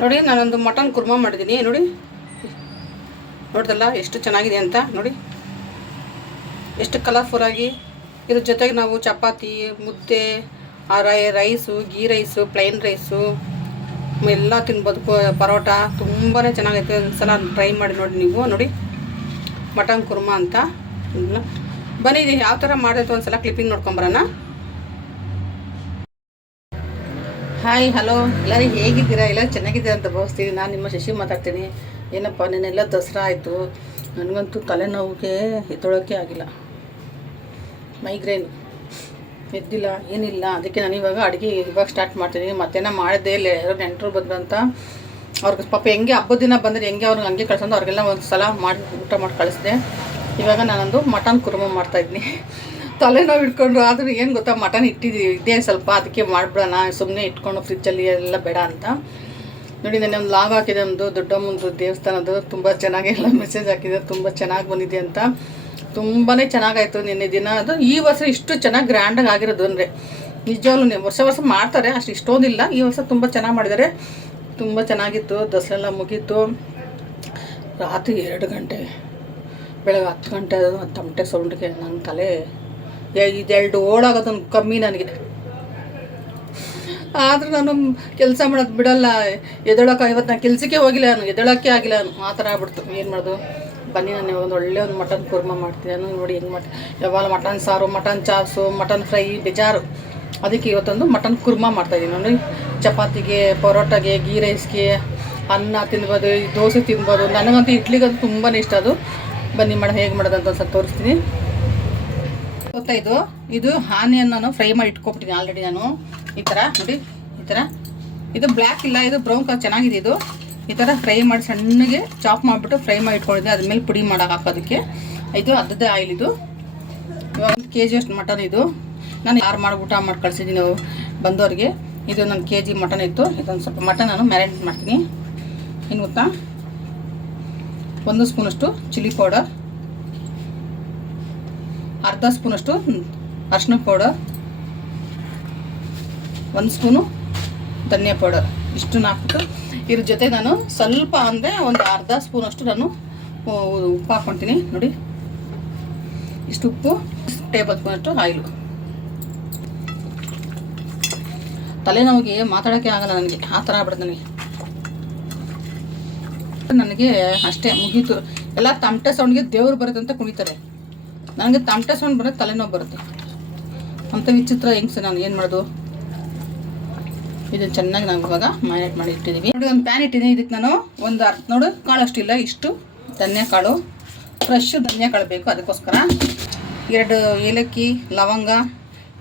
ನೋಡಿ ನಾನೊಂದು ಮಟನ್ ಕುರ್ಮಾ ಮಾಡಿದ್ದೀನಿ ನೋಡಿ. ನೋಡ್ದಲ್ಲ ಎಷ್ಟು ಚೆನ್ನಾಗಿದೆ ಅಂತ ನೋಡಿ, ಎಷ್ಟು ಕಲರ್ಫುಲ್ಲಾಗಿ. ಇದ್ರ ಜೊತೆಗೆ ನಾವು ಚಪಾತಿ, ಮುದ್ದೆ, rice, ghee rice, plain rice ಎಲ್ಲ ತಿನ್ಬೋದು. ಪರೋಟ ತುಂಬಾ ಚೆನ್ನಾಗೈತೆ. ಒಂದು ಸಲ ಟ್ರೈ ಮಾಡಿ ನೋಡಿ ನೀವು. ನೋಡಿ ಮಟನ್ ಕುರ್ಮಾ ಅಂತ. ಬನ್ನಿ ಯಾವ ಥರ ಮಾಡಿದ್ರೆ ಒಂದು ಸಲ ಕ್ಲಿಪ್ಪಿಂಗ್ ನೋಡ್ಕೊಂಬರೋಣ. ಹಾಯ್ ಹಲೋ, ಎಲ್ಲರೂ ಹೇಗಿದ್ದೀರಾ? ಎಲ್ಲ ಚೆನ್ನಾಗಿದ್ದೀರಾ ಅಂತ ಭಾವಿಸ್ತೀನಿ. ನಾನು ನಿಮ್ಮ ಶಶಿ ಮಾತಾಡ್ತೀನಿ. ಏನಪ್ಪ, ನೆನ್ನೆಲ್ಲ ದಸರಾ ಆಯಿತು. ನನಗಂತೂ ತಲೆನೋವಿಗೆ ಎದ್ದೊಳಕ್ಕೆ ಆಗಿಲ್ಲ, ಮೈಗ್ರೇನ್ ಎದ್ದಿಲ್ಲ, ಏನಿಲ್ಲ. ಅದಕ್ಕೆ ನಾನು ಇವಾಗ ಸ್ಟಾರ್ಟ್ ಮಾಡ್ತೀನಿ. ಮತ್ತೇನೋ ಮಾಡಿದೆ ಇಲ್ಲ, ಯಾರೋ ನೆಂಟರು ಬಂದ್ರಂತ ಅವ್ರಿಗೆ ಪಾಪ ಹೆಂಗೆ ಹಬ್ಬದ ದಿನ ಬಂದರೆ ಹೆಂಗೆ ಅವ್ರಿಗೆ ಹಂಗೆ ಕಳ್ಸಂದು ಅವ್ರಿಗೆಲ್ಲ ಒಂದು ಸಲ ಮಾಡಿ ಊಟ ಮಾಡಿ ಕಳಿಸಿದೆ. ಇವಾಗ ನಾನೊಂದು ಮಟನ್ ಕುರ್ಮಾ ಮಾಡ್ತಾಯಿದ್ದೀನಿ. ತಲೆನೋವು ಇಟ್ಕೊಂಡ್ರು. ಆದರೂ ಏನು ಗೊತ್ತಾ, ಮಟನ್ ಇದೇ ಸ್ವಲ್ಪ, ಅದಕ್ಕೆ ಮಾಡಿಬಿಡೋಣ ಸುಮ್ಮನೆ ಇಟ್ಕೊಂಡು ಫ್ರಿಜ್ಜಲ್ಲಿ ಎಲ್ಲ ಬೇಡ ಅಂತ. ನೋಡಿ, ನಾನು ಒಂದು ಲಾಗ್ ಹಾಕಿದೆ, ಒಂದು ದೊಡ್ಡಮ್ಮಂದು ದೇವಸ್ಥಾನದ್ದು. ತುಂಬ ಚೆನ್ನಾಗಿ ಎಲ್ಲ ಮೆಸೇಜ್ ಹಾಕಿದೆ, ತುಂಬ ಚೆನ್ನಾಗಿ ಬಂದಿದೆ ಅಂತ. ತುಂಬಾ ಚೆನ್ನಾಗಾಯಿತು ನಿನ್ನೆ ದಿನ. ಅದು ಈ ವರ್ಷ ಇಷ್ಟು ಚೆನ್ನಾಗಿ ಗ್ರ್ಯಾಂಡಾಗಿ ಆಗಿರೋದು ಅಂದರೆ ನಿಜವಾಗ್ಲೂ ವರ್ಷ ಮಾಡ್ತಾರೆ, ಅಷ್ಟು ಇಷ್ಟೊಂದಿಲ್ಲ. ಈ ವರ್ಷ ತುಂಬ ಚೆನ್ನಾಗಿ ಮಾಡಿದ್ದಾರೆ, ತುಂಬ ಚೆನ್ನಾಗಿತ್ತು. ದಸರಾ ಎಲ್ಲ ಮುಗೀತು. ರಾತ್ರಿ 2 ಗಂಟೆ, ಬೆಳಗ್ಗೆ 10 ಗಂಟೆ ತಮಟೆ ಸೌಂಡ್ಗೆ ನನ್ನ ತಲೆ ಇದೆರಡು ಓಡಾಗೋದೊಂದು ಕಮ್ಮಿ ನನಗೆ. ಆದರೂ ನಾನು ಕೆಲಸ ಮಾಡೋದು ಬಿಡಲ್ಲ. ಇವತ್ತು ನಾನು ಕೆಲಸಕ್ಕೆ ಹೋಗಿಲ್ಲ, ನಾನು ಎದ್ದೇಳೋಕ್ಕೆ ಆಗಿಲ್ಲ. ಆ ಥರ ಆಗ್ಬಿಡ್ತು. ಏನು ಮಾಡೋದು? ಬನ್ನಿ, ನಾನು ಒಂದು ಮಟನ್ ಕುರ್ಮಾ ಮಾಡ್ತೀನಿ. ನಾನು ನೋಡಿ ಹೆಂಗೆ ಮಾಡ್ತೀನಿ. ಯಾವಾಗ ಮಟನ್ ಸಾರು, ಮಟನ್ ಚಾಪ್ಸು, ಮಟನ್ ಫ್ರೈ ಬೇಜಾರು. ಅದಕ್ಕೆ ಇವತ್ತೊಂದು ಮಟನ್ ಕುರ್ಮಾ ಮಾಡ್ತಾಯಿದ್ದೀನಿ. ನೋಡಿ, ಚಪಾತಿಗೆ, ಪರೋಟಾಗೆ, ಗೀ ರೈಸ್ಗೆ, ಅನ್ನ ತಿನ್ಬೋದು, ದೋಸೆ ತಿನ್ಬೋದು. ನನಗಂತೂ ಇಡ್ಲಿಗಂತೂ ತುಂಬಾ ಇಷ್ಟ ಅದು. ಬನ್ನಿ ಹೇಗೆ ಮಾಡೋದಂತ ಒಂದು ಸ್ವಲ್ಪ ತೋರಿಸ್ತೀನಿ. ಗೊತ್ತಾಯಿತು, ಇದು ಆನಿಯನ್ ನಾನು ಫ್ರೈ ಮಾಡಿ ಇಟ್ಕೊಬಿಟ್ಟಿನಿ ಆಲ್ರೆಡಿ. ನಾನು ಈ ಥರ ನೋಡಿ, ಈ ಥರ ಇದು ಬ್ಲ್ಯಾಕ್ ಇಲ್ಲ, ಇದು ಬ್ರೌನ್ ಕಲರ್ ಚೆನ್ನಾಗಿದೆ. ಇದು ಈ ಥರ ಫ್ರೈ ಮಾಡಿ ಸಣ್ಣಗೆ ಚಾಪ್ ಮಾಡಿಬಿಟ್ಟು ಫ್ರೈ ಮಾಡಿ ಇಟ್ಕೊಂಡಿದ್ದೆ. ಅದ್ಮೇಲೆ ಪುಡಿ ಮಾಡೋಕೆ ಹಾಕೋದಕ್ಕೆ. ಇದು ಅರ್ಧದ ಆಯಿಲ್. ಇದು ಇವಾಗ 1 kg ಅಷ್ಟು ಮಟನ್. ಇದು ನಾನು ಯಾರು ಮಾಡಿ ಊಟ ಮಾಡಿ ಕಳಿಸಿದ್ದೀನಿ ಬಂದವ್ರಿಗೆ. ಇದು ನನ್ನ kg ಮಟನ್ ಇತ್ತು. ಇದೊಂದು ಸ್ವಲ್ಪ ಮಟನ್ ನಾನು ಮ್ಯಾರಿನೇಟ್ ಮಾಡ್ತೀನಿ. ಏನು ಗೊತ್ತಾ, 1 ಸ್ಪೂನಷ್ಟು ಚಿಲ್ಲಿ ಪೌಡರ್, ಅರ್ಧ ಸ್ಪೂನಷ್ಟು ಅರಿಶಿನ ಪೌಡರ್, 1 ಸ್ಪೂನು ಧನಿಯಾ ಪೌಡರ್. ಇಷ್ಟನ್ನು ಹಾಕ್ಬಿಟ್ಟು ಇದ್ರ ಜೊತೆ ನಾನು ಸ್ವಲ್ಪ ಅಂದರೆ ಒಂದು ಅರ್ಧ ಸ್ಪೂನಷ್ಟು ನಾನು ಉಪ್ಪು ಹಾಕ್ಕೊಳ್ತೀನಿ. ನೋಡಿ, ಇಷ್ಟು ಉಪ್ಪು, ಟೇಬಲ್ ಸ್ಪೂನಷ್ಟು ಆಯಿಲು. ತಲೆನೋವಿಗೆ ಮಾತಾಡೋಕ್ಕೆ ಆಗಲ್ಲ ನನಗೆ, ಆ ಥರ ಆಗ್ಬಿಡುತ್ತೆ ನನಗೆ ಅಷ್ಟೇ, ಮುಗೀತು. ಎಲ್ಲ ತಮಟೆ ಸೌಂಡ್ಗೆ ದೇವ್ರು ಬರುತ್ತೆ ಅಂತ ಕುಣಿತಾರೆ. ನನಗೆ ತಮಟೆ ಸೌಂಡ್ ಬರೋದು ತಲೆನೋವು ಬರುತ್ತೆ. ಅಂಥ ವಿಚಿತ್ರ ಹೆಂಗ್ಸ. ನಾನು ಏನು ಮಾಡೋದು? ಇದನ್ನು ಚೆನ್ನಾಗಿ ನಾವು ಇವಾಗ ಮ್ಯಾರಿನೇಟ್ ಮಾಡಿ ಇಟ್ಟಿದ್ದೀವಿ. ನೋಡಿ, ಒಂದು ಪ್ಯಾನ್ ಇಟ್ಟಿದ್ದೀನಿ. ಇದಕ್ಕೆ ನಾನು ಒಂದು ನೋಡು ಕಾಳು ಇಲ್ಲ, ಇಷ್ಟು ಧನಿಯಾ ಕಾಳು, ಫ್ರೆಶ್ ಧನಿಯಾ ಕಾಳು ಬೇಕು. ಅದಕ್ಕೋಸ್ಕರ 2 ಏಲಕ್ಕಿ, ಲವಂಗ,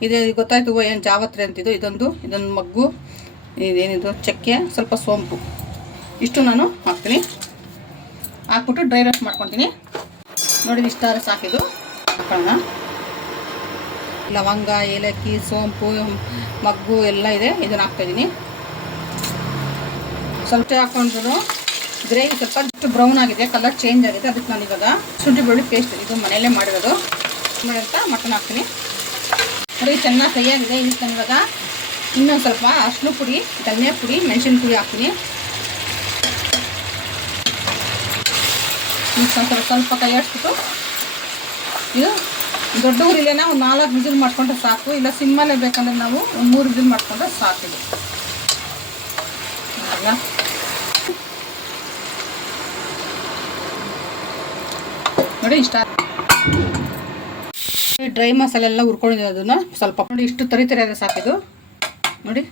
ಇದು ಗೊತ್ತಾಯ್ತು ಏನು ಜಾವತ್ರೆ ಅಂತಿದ್ದು. ಇದೊಂದು ಮಗ್ಗು, ಇದೇನಿದು ಚಕ್ಕೆ, ಸ್ವಲ್ಪ ಸೋಂಪು, ಇಷ್ಟು ನಾನು ಹಾಕ್ತೀನಿ. ಹಾಕ್ಬಿಟ್ಟು ಡ್ರೈ ರೋಸ್ಟ್ ಮಾಡ್ಕೊತೀನಿ. ನೋಡಿ, ಇಷ್ಟಾದ್ರೆ ಸಾಕಿದು. ಹಾಕೋಣ. ಲವಂಗ, ಏಲಕ್ಕಿ, ಸೋಂಪು, ಮಗ್ಗು ಎಲ್ಲ ಇದೆ. ಇದನ್ನು ಹಾಕ್ತಾಯಿದ್ದೀನಿ. ಸ್ವಲ್ಪ ಹಾಕ್ಕೊಂಡ್ರು ಗ್ರೇವಿ ಸ್ವಲ್ಪ ಬ್ರೌನ್ ಆಗಿದೆ, ಕಲರ್ ಚೇಂಜ್ ಆಗಿದೆ. ಅದಕ್ಕೆ ನಾನು ಇವಾಗ ಶುಂಠಿ ಬೆಳ್ಳುಳ್ಳಿ ಪೇಸ್ಟ್, ಇದು ಮನೆಯಲ್ಲೇ ಮಾಡಿರೋದು ಅಂತ ಮಟನ್ ಹಾಕ್ತೀನಿ. ನೋಡಿ, ಚೆನ್ನಾಗಿ ಫ್ರೈ ಆಗಿದೆ. ಇದಕ್ಕೆ ನಾನು ಇವಾಗ ಇನ್ನೊಂದು ಸ್ವಲ್ಪ ಅರಿಶಿನ ಪುಡಿ, ಧನಿಯಾ ಪುಡಿ, ಮೆಣಸಿನ ಪುಡಿ ಹಾಕ್ತೀನಿ. ಸ್ವಲ್ಪ ಕೈ ಆಡಿಸ್ಬಿಟ್ಟು ಇದು ದೊಡ್ಡ ಊರಿಲೇನ ಒಂದು 4 ವಿಸಿಲ್ ಮಾಡ್ಕೊಂಡ್ರೆ ಸಾಕು. ಇಲ್ಲ ಸಿಮ್ಮಲ್ಲೇ ಬೇಕಂದ್ರೆ ನಾವು ಒಂದು 3 ವಿಸಿಲ್ ಮಾಡ್ಕೊಂಡ್ರೆ ಸಾಕಿದೆ. ನೋಡಿ, ಇಷ್ಟ ಡ್ರೈ ಮಸಾಲೆ ಎಲ್ಲ ಹುರ್ಕೊಂಡಿದೆ. ಅದನ್ನು ಸ್ವಲ್ಪ ನೋಡಿ, ಇಷ್ಟು ತರಿತರಿಯಾದ ಸಾಕಿದು. ನೋಡಿ,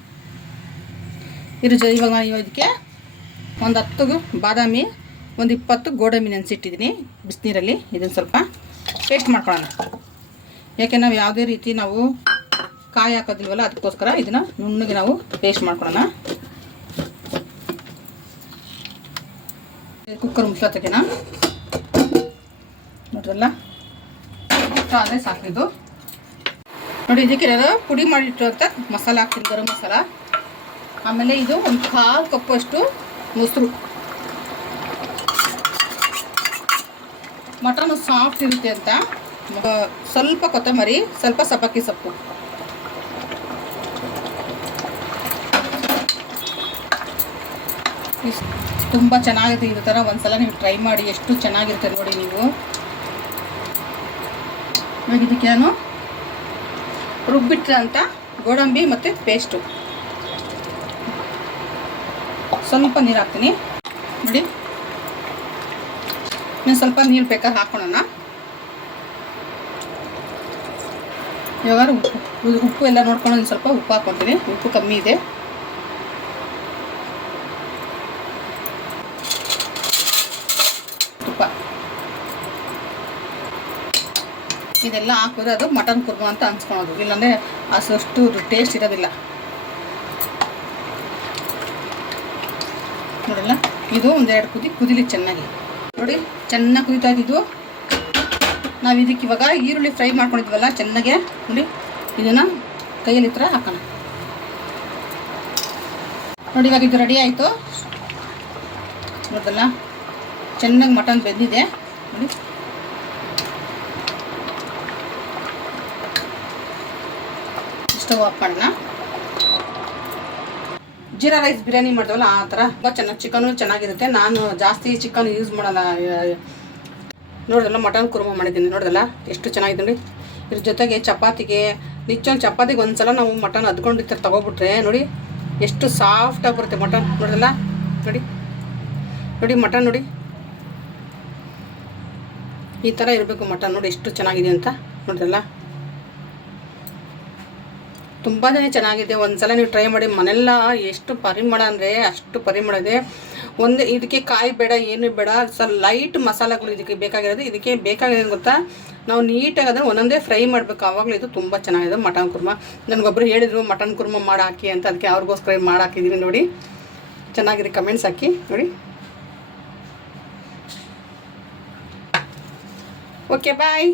ಇವಾಗ ನಾನು ಇದಕ್ಕೆ ಒಂದು 10 ಬಾದಾಮಿ, ಒಂದು 20 ಗೋಡಂಬಿ ನೆನೆಸಿಟ್ಟಿದ್ದೀನಿ ಬಿಸಿನೀರಲ್ಲಿ. ಇದನ್ನು ಸ್ವಲ್ಪ ಪೇಸ್ಟ್ ಮಾಡ್ಕೊಳ್ಳೋಣ. ಯಾಕೆ ನಾವು ಯಾವುದೇ ರೀತಿ ನಾವು ಕಾಯಿ ಹಾಕೋದಿಲ್ವಲ್ಲ, ಅದಕ್ಕೋಸ್ಕರ ಇದನ್ನು ನುಣ್ಣಗೆ ನಾವು ಪೇಸ್ಟ್ ಮಾಡ್ಕೊಳ್ಳೋಣ. ಕುಕ್ಕರ್ ಮುಚ್ಚೋತಕ್ಕೆನಾ ನೋಡ್ರಲ್ಲ, ಆದರೆ ಸಾಕಿದು. ನೋಡಿ, ಇದಕ್ಕೆ ನಾನು ಪುಡಿ ಮಾಡಿಟ್ಟಿರುವಂಥ ಮಸಾಲೆ ಹಾಕ್ತೀನಿ, ಗರಂ ಮಸಾಲ. ಆಮೇಲೆ ಇದು ಒಂದು 1/4 ಕಪ್ಪಷ್ಟು ಮೊಸರು. ಮಟನ್ ಸಾಫ್ಟ್ ಇರುತ್ತೆ ಅಂತ ಸ್ವಲ್ಪ ಕೊತ್ತಂಬರಿ, ಸ್ವಲ್ಪ ಸಬ್ಬಕ್ಕಿ ಸೊಪ್ಪು, ತುಂಬ ಚೆನ್ನಾಗಿದೆ. ಈ ಥರ ಒಂದ್ಸಲ ನೀವು ಟ್ರೈ ಮಾಡಿ, ಎಷ್ಟು ಚೆನ್ನಾಗಿರುತ್ತೆ ನೋಡಿ ನೀವು. ಇವಾಗ ಇದಕ್ಕೆ ನಾನು ರುಬ್ಬಿಟ್ರೆ ಅಂತ ಗೋಡಂಬಿ ಮತ್ತು ಪೇಸ್ಟು ಸ್ವಲ್ಪ ನೀರು ಹಾಕ್ತೀನಿ ನೋಡಿ. ನೀವು ಸ್ವಲ್ಪ ನೀರು ಬೇಕಾದ್ರೆ ಹಾಕ್ಕೊಳ್ಳೋಣ. ಇವಾಗ ಉಪ್ಪು ಎಲ್ಲ ನೋಡ್ಕೊಂಡು ಸ್ವಲ್ಪ ಉಪ್ಪು ಹಾಕ್ಕೊತೀನಿ. ಉಪ್ಪು ಕಮ್ಮಿ ಇದೆ. ತುಪ್ಪ ಇದೆಲ್ಲ ಹಾಕಿದ್ರೆ ಅದು ಮಟನ್ ಕುರ್ಮಾ ಅಂತ ಅನ್ಸ್ಕೊಳೋದು, ಇಲ್ಲಾಂದರೆ ಅಷ್ಟು ಟೇಸ್ಟ್ ಇರೋದಿಲ್ಲ. ನೋಡಲ್ಲ, ಇದು ಒಂದೆರಡು ಕುದಿಲಿ ಚೆನ್ನಾಗಿ. ನೋಡಿ ಚೆನ್ನಾಗಿ ಕುದೀತಾ ಇದ್ದಿದ್ದು. ನಾವು ಇದಕ್ಕೆ ಇವಾಗ ಈರುಳ್ಳಿ ಫ್ರೈ ಮಾಡ್ಕೊಂಡಿದ್ವಲ್ಲ ಚೆನ್ನಾಗೆ, ನೋಡಿ ಇದನ್ನು ಕೈಯಲ್ಲಿ ಈ ಥರ ಹಾಕೋಣ. ನೋಡಿ ಇವಾಗ ಇದು ರೆಡಿ ಆಯಿತು. ನೋಡಲ್ಲ, ಚೆನ್ನಾಗಿ ಮಟನ್ ಬೆಂದಿದೆ ನೋಡಿ. ಸ್ಟವ್ ಆಫ್ ಮಾಡೋಣ. ಜೀರಾ ರೈಸ್ ಬಿರಿಯಾನಿ ಮಾಡ್ತೀವಲ್ಲ ಆ ಥರ ತುಂಬ ಚೆನ್ನಾಗಿ ಚಿಕನು ಚೆನ್ನಾಗಿರುತ್ತೆ. ನಾನು ಜಾಸ್ತಿ ಚಿಕನ್ ಯೂಸ್ ಮಾಡಲ್ಲ. ನೋಡಿದಲ್ಲ ಮಟನ್ ಕುರ್ಮಾ ಮಾಡಿದ್ದೀನಿ, ನೋಡಿದಲ್ಲ ಎಷ್ಟು ಚೆನ್ನಾಗಿದೆ ನೋಡಿ. ಇದ್ರ ಜೊತೆಗೆ ಚಪಾತಿಗೆ ಚಪಾತಿಗೆ ಒಂದ್ಸಲ ನಾವು ಮಟನ್ ಅದ್ಕೊಂಡಿರ್ತಾರೆ ತೊಗೊಬಿಟ್ರೆ ನೋಡಿ ಎಷ್ಟು ಸಾಫ್ಟಾಗಿ ಬರುತ್ತೆ ಮಟನ್. ನೋಡಿದಲ್ಲ ನೋಡಿ ನೋಡಿ ಮಟನ್ ನೋಡಿ ಈ ಥರ ಇರಬೇಕು ಮಟನ್. ನೋಡಿ ಎಷ್ಟು ಚೆನ್ನಾಗಿದೆ ಅಂತ ನೋಡಿದಲ್ಲ, ತುಂಬಾ ಚೆನ್ನಾಗಿದೆ. ಒಂದ್ಸಲ ನೀವು ಟ್ರೈ ಮಾಡಿ. ಮನೆಲ್ಲ ಎಷ್ಟು ಪರಿಮಳ ಅಂದರೆ ಅಷ್ಟು ಪರಿಮಳ ಇದೆ. ಇದಕ್ಕೆ ಕಾಯಿ ಬೇಡ, ಏನು ಬೇಡ, ಸ್ವಲ್ಪ ಲೈಟ್ ಮಸಾಲೆಗಳು ಇದಕ್ಕೆ ಬೇಕಾಗಿರೋದು. ಇದಕ್ಕೆ ಬೇಕಾಗಿದೆ ಗೊತ್ತಾ, ನಾವು ನೀಟಾಗಿ ಅದನ್ನು ಒಂದೊಂದೇ ಫ್ರೈ ಮಾಡಬೇಕು. ಆವಾಗಲೂ ಇದು ತುಂಬ ಚೆನ್ನಾಗಿದೆ ಮಟನ್ ಕುರ್ಮಾ. ನನಗೊಬ್ಬರು ಹೇಳಿದರು ಮಟನ್ ಕುರ್ಮಾ ಮಾಡಿ ಹಾಕಿ ಅಂತ, ಅದಕ್ಕೆ ಅವ್ರಿಗೋಸ್ಕರ ಮಾಡಿ ಹಾಕಿದ್ದೀನಿ ನೋಡಿ. ಚೆನ್ನಾಗಿದೆ, ಕಮೆಂಟ್ಸ್ ಹಾಕಿ ನೋಡಿ. ಓಕೆ ಬಾಯ್.